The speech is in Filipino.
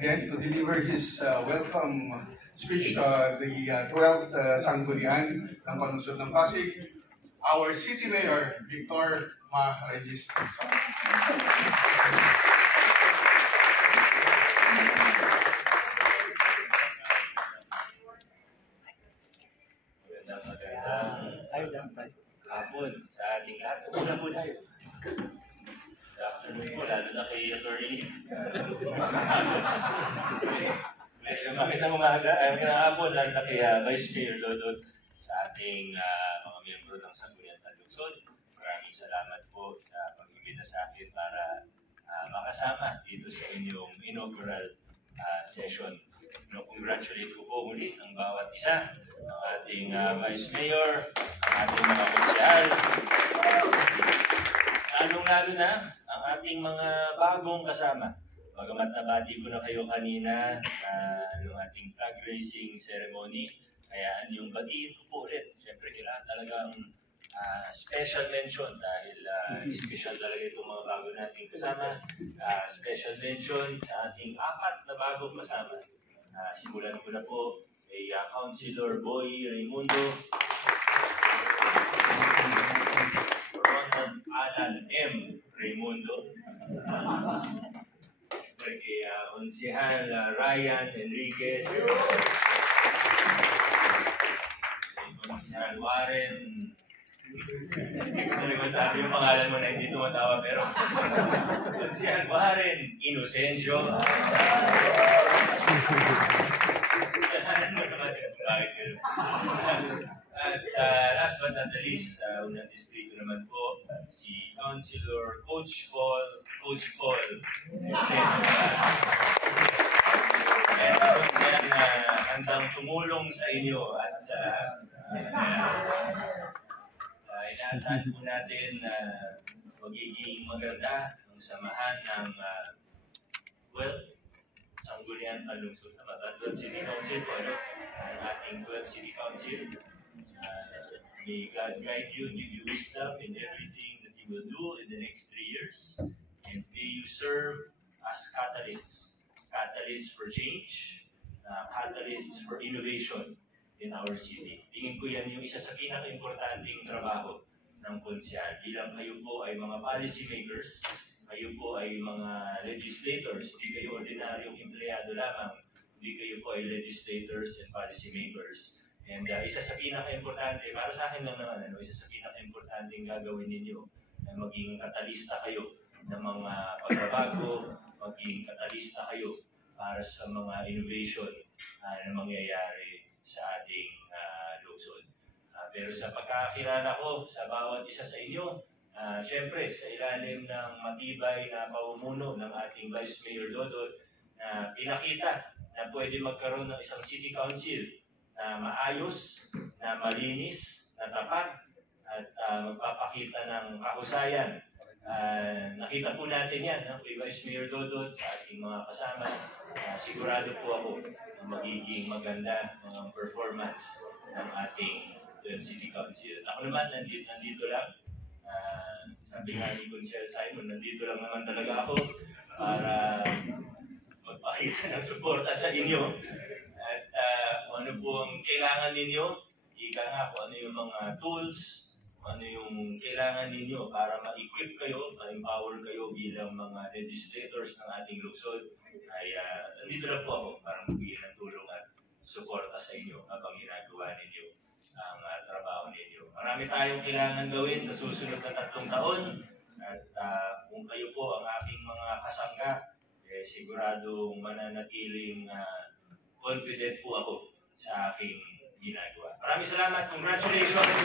again to deliver his welcome speech to the 12th Sanggunian ng Panunsod ng Pasig, our City Mayor, Victor Ma Regis. Magandang hapon sa ating lahat. Una po tayo. Sa afternoon po, lalo na kay Attorney. Magandang umaga, magandang hapon, lalo na kay Vice Mayor Dodot sa ating mga miyembro ng Sanggunian Talugsod. Maraming salamat po sa pag-imbita sa akin para makasama dito sa inyong inaugural session. Congratulate ko po muli ang bawat isa, ang ating Vice Mayor, ang ating mga konsyal, lalong-lalo na ang ating mga bagong kasama. Bagamat nabati ko na kayo kanina ng ating flag raising ceremony, kaya yung batiin ko po ulit. Siyempre, kailangan talagang special mention dahil special talaga itong mga bago nating kasama. Special mention sa ating 4 na bagong kasama. Simulan ko na po kay Councilor Boy Raimundo, Ronald Alan M. Raimundo, kay Konsehal Ryan Enriquez, Konsehal Warren, hindi ko talaga masabi yung pangalan mo na hindi tumatawa, pero Konsehal Warren Inocencio. At last but not the least, unang distrito naman po, si Councilor Coach Paul meron siya na handang tumulong sa inyo at inaasahan po natin na magiging maganda ang samahan ng Sanggunian Talugsod sa 12 City Council po, ang ating 12 City Council. May God guide you, give you wisdom in everything that you will do in the next 3 years. And may you serve as catalysts for change, catalysts for innovation in our city. Tingin ko yan yung isa sa pinaka-importanting trabaho ng konsyal. Bilang kayo po ay mga policy makers, kayo po ay mga legislators, hindi kayo ordinaryong empleyado lamang, hindi kayo po ay legislators and policy makers. And isa sa pinaka-importante, para sa akin lang naman, isa sa pinaka-importanteng gagawin ninyo na maging katalista kayo ng mga pagbabago, maging katalista kayo para sa mga innovation na mangyayari sa ating lungsod. Pero sa pagkakilala ko sa bawat isa sa inyo, siyempre sa ilalim ng matibay na pamumuno ng ating Vice Mayor Dodot, na pinakita na pwede magkaroon ng isang City Council na maayos, na malinis, na tapat, at magpapakita ng kahusayan. Nakita po natin yan kay Vice Mayor Dodot sa ating mga kasama. Sigurado po ako na magiging maganda ang performance ng ating City Council. Ako naman, nandito lang. Sabi nga ni Consiel Simon, nandito lang naman talaga ako para magpakita ng suporta sa inyo. At kung ano po ang kailangan ninyo, ika nga kung ano yung mga tools, kung ano yung kailangan ninyo para ma-equip kayo, ma-empower kayo bilang mga legislators ng ating lungsod, ay nandito lang po ako para magbigay ng tulong at suporta sa inyo habang ginagawa ninyo ang trabaho ninyo. Marami tayong kailangan gawin sa susunod na 3 taon at kung kayo po ang aking mga kasangga, siguradong mananatiling confident po ako sa aking ginagawa. Maraming salamat. Congratulations.